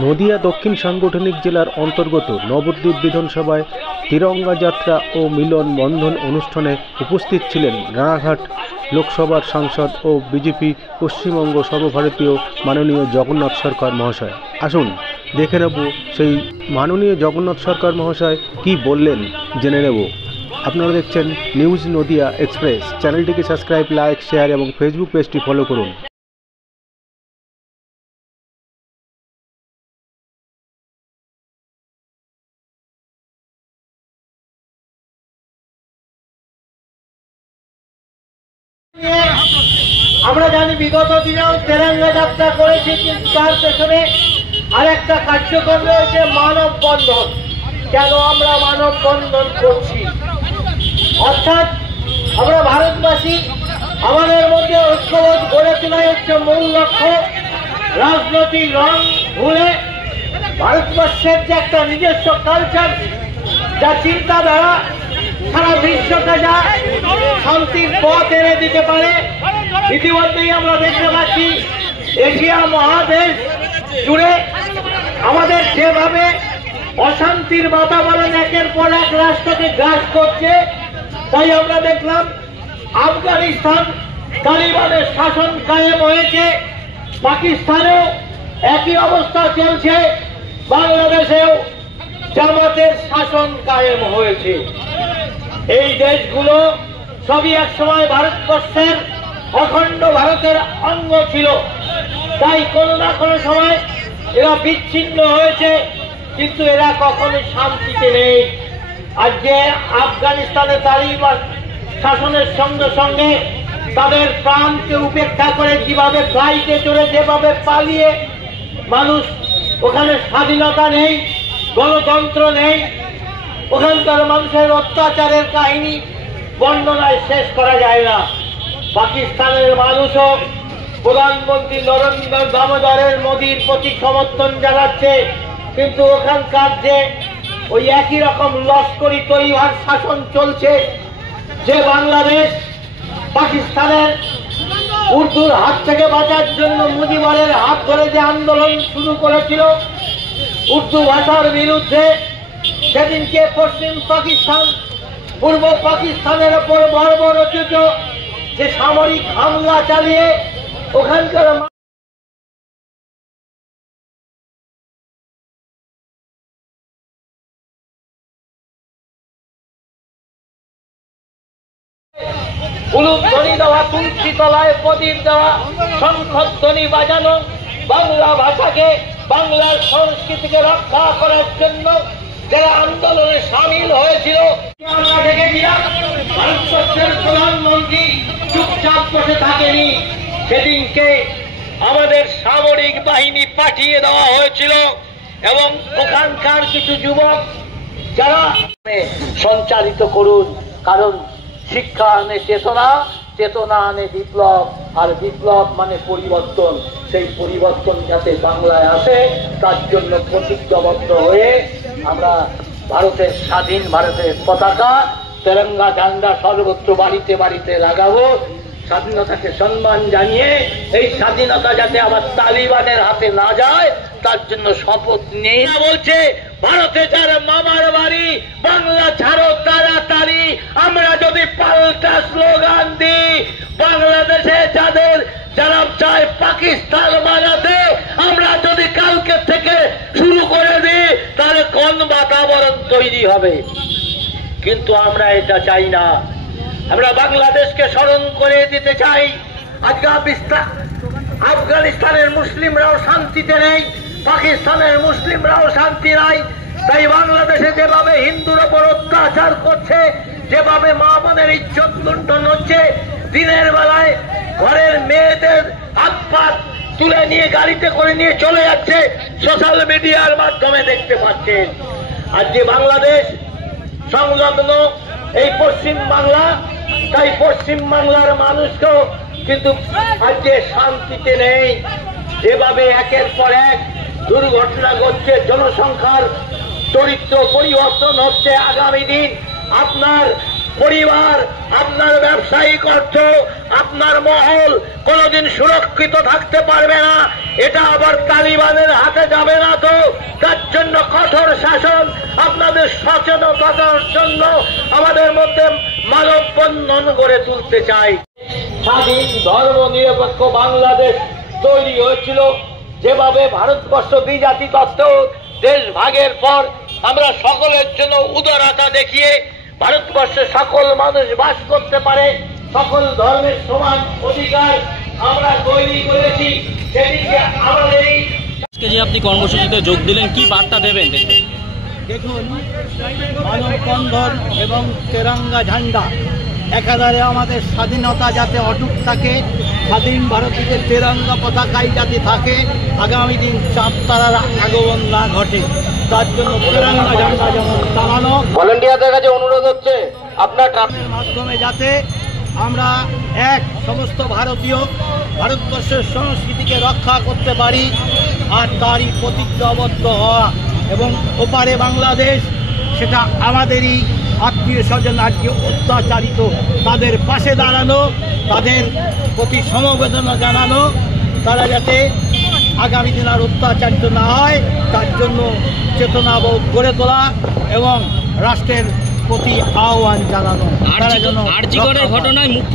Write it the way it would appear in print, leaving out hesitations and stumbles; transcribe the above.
নদিয়া দক্ষিণ সাংগঠনিক জেলার অন্তর্গত নবদ্বীপ বিধানসভায় তিরঙ্গা যাত্রা ও মিলন বন্ধন অনুষ্ঠানে উপস্থিত ছিলেন রানাঘাট লোকসভার সাংসদ ও বিজেপি পশ্চিমবঙ্গ সর্বভারতীয় মাননীয় জগন্নাথ সরকার মহাশয়। আসুন দেখে নেব সেই মাননীয় জগন্নাথ সরকার মহাশয় কি বললেন, জেনে নেব। আপনারা দেখছেন নিউজ নদিয়া এক্সপ্রেস। চ্যানেলটিকে সাবস্ক্রাইব, লাইক, শেয়ার এবং ফেসবুক পেজটি ফলো করুন। আমরা জানি বিগত দিনেও তেরঙ্গা যাত্রা করেছি, কিন্তু তার পেছনে আরেকটা কার্যক্রম রয়েছে মানববন্ধন। কেন আমরা মানববন্ধন করছি? অর্থাৎ আমরা ভারতবাসী, আমাদের মধ্যে ঐক্যবোধ গড়ে তোলাই হচ্ছে মূল লক্ষ্য। রাজনৈতিক রং ভুলে ভারতবর্ষের যে একটা নিজস্ব কালচার, যা চিন্তাধারা সারা বিশ্বকে যা শান্তির পথ এনে দিতে পারে। ইতিমধ্যেই আমরা দেখতে পাচ্ছি এশিয়া মহাদেশ জুড়ে আমাদের যেভাবে অশান্তির বাতাবরণ একের পর এক রাষ্ট্রকে গ্রাস করছে, তাই আমরা দেখলাম আফগানিস্তান তালিবানের শাসন কায়েম হয়েছে, পাকিস্তানেও একই অবস্থা চলছে, বাংলাদেশেও জামাতের শাসন কায়েম হয়েছে। এই দেশগুলো সবই এক সময় ভারতবর্ষের অখণ্ড ভারতের অঙ্গ ছিল, তাই কোনো না কোনো সময় এরা বিচ্ছিন্ন হয়েছে, কিন্তু এরা কখনো শান্তিতে নেই। আর যে আফগানিস্তানে তালিবান শাসনের সঙ্গে সঙ্গে তাদের প্রাণকে উপেক্ষা করে যেভাবে ফ্লাইটে চড়ে যেভাবে পালিয়ে মানুষ, ওখানে স্বাধীনতা নেই, গণতন্ত্র নেই, ওখানকার মানুষের অত্যাচারের কাহিনী বর্ণনায় শেষ করা যায় না। পাকিস্তানের মানুষও প্রধানমন্ত্রী নরেন্দ্র দামোদরের মোদীর প্রতি সমর্থন জানাচ্ছে, কিন্তু ওখানকার যে ওই একই রকম লস্করি তৈবার শাসন চলছে। যে বাংলাদেশ পাকিস্তানের উর্দুর হাত থেকে বাঁচার জন্য মুজিবরের হাত ধরে যে আন্দোলন শুরু করেছিল উর্দু ভাষার বিরুদ্ধে, সেদিনকে পশ্চিম পাকিস্তান পূর্ব পাকিস্তানের ওপর বর্বরোচিত যে সামরিক হামলা চালিয়ে ওখানকার উলুধ্বনি দেওয়া, তুলসী তলায় প্রদীপ দেওয়া, শঙ্খধ্বনি বাজানো, বাংলা ভাষাকে, বাংলার সংস্কৃতিকে রক্ষা করার জন্য যারা আন্দোলনে সামিল হয়েছিল, আমরা দেখেছিলাম ভারতবর্ষের প্রধানমন্ত্রী চুপচাপ বসে থাকেনি। সেদিনকে আমাদের সামরিক বাহিনী পাঠিয়ে দেওয়া হয়েছিল এবং ওখানকার কিছু যুবক যারা সঞ্চালিত করুন, কারণ শিক্ষা আনে চেতনা, চেতনা আনে বিপ্লব, আর বিপ্লব মানে পরিবর্তন। সেই পরিবর্তন যাতে বাংলায় আসে তার জন্য প্রতিজ্ঞাবদ্ধ হয়ে আমরা ভারতের স্বাধীন ভারতের পতাকা, তেরঙ্গা ঝান্ডা সর্বত্র বাড়িতে বাড়িতে লাগাবো। স্বাধীনতাকে সম্মান জানিয়ে এই স্বাধীনতা যাতে আবার তালিবানের হাতে না যায় তার জন্য শপথ নিয়ে বলছে, ভারতে যার মামার বাড়ি, বাংলা ছাড়ো তাড়াতাড়ি। আমরা যদি পাল্টা স্লোগান দিই, বাংলাদেশে যারা চায় পাকিস্তান বানাতে, আমরা যদি কালকে থেকে শুরু করে দিই তাহলে কোন বাতাবরণ তৈরি হবে? কিন্তু আমরা এটা চাই না। আমরা বাংলাদেশকে স্মরণ করে দিতে চাই, আজকে আফগানিস্তানের মুসলিমরাও শান্তিতে নেই, পাকিস্তানের মুসলিমরাও শান্তি নাই। তাই বাংলাদেশে যেভাবে হিন্দুর ওপর অত্যাচার করছে, যেভাবে মা বোনের ইজ্জত লুণ্ঠন হচ্ছে, দিনের বেলায় ঘরের মেয়েদের হাত পা তুলে নিয়ে গাড়িতে করে নিয়ে চলে যাচ্ছে, সোশ্যাল মিডিয়ার মাধ্যমে দেখতে পাচ্ছেন। আর যে বাংলাদেশ সংলগ্ন এই পশ্চিম বাংলা, তাই পশ্চিম বাংলার মানুষকেও কিন্তু আজকে শান্তিতে নেই। যেভাবে একের পর এক দুর্ঘটনা ঘটছে, জনসংখ্যার চরিত্র পরিবর্তন হচ্ছে, আগামী দিন আপনার পরিবার, আপনার ব্যবসায়িক অর্থ, আপনার মহল কোনোদিন সুরক্ষিত থাকতে পারবে না। এটা আবার তালিবানের হাতে যাবে না তো? তার জন্য কঠোর শাসন, আপনাদের সচেতনতার জন্য আমাদের মধ্যে মানববন্ধন গড়ে তুলতে চাই। স্বাধীন ধর্ম নিরপেক্ষ বাংলাদেশ তৈরি হয়েছিল যেভাবে ভারতবর্ষ দ্বিজাতি তত্ত্ব দেশ ভাগের পর আমরা সকলের জন্য উদারতা দেখিয়ে ভারতবর্ষে সকল মানুষ বাস করতে পারে, সকল ধর্মের সমান অধিকার আমরা তৈরি করেছি। সেদিকে আমাদের এই আজকে যে আপনি কর্মসূচিতে যোগ দিলেন, কি বার্তা দেবেন? দেখুন, মানববন্ধন এবং তেরঙ্গা ঝান্ডা একাধারে আমাদের স্বাধীনতা যাতে অটুট থাকে, স্বাধীন ভারতীয় তেরঙ্গা পতাকায় যাতে থাকে, আগামী দিন চাঁদ তারার আগমন না ঘটে, তার জন্য তেরঙ্গা ঝান্ডা যেমন চালানো, ভলান্টিয়ারদের কাছে অনুরোধ হচ্ছে আপনার এর মাধ্যমে যাতে আমরা এক সমস্ত ভারতীয় ভারতবর্ষের সংস্কৃতিকে রক্ষা করতে পারি, আর তারই প্রতিজ্ঞাবদ্ধ হওয়া এবং ওপারে বাংলাদেশ, সেটা আমাদেরই আত্মীয় স্বজন আজকে অত্যাচারিত, তাদের পাশে দাঁড়ানো, তাদের প্রতি সমবেদনা জানানো, তারা যাতে আগামী দিন আর অত্যাচারিত না হয় তার জন্য চেতনাবোধ গড়ে তোলা এবং রাষ্ট্রের প্রতি আহ্বান জানানো। আরজিকরের ঘটনায় মুখ্য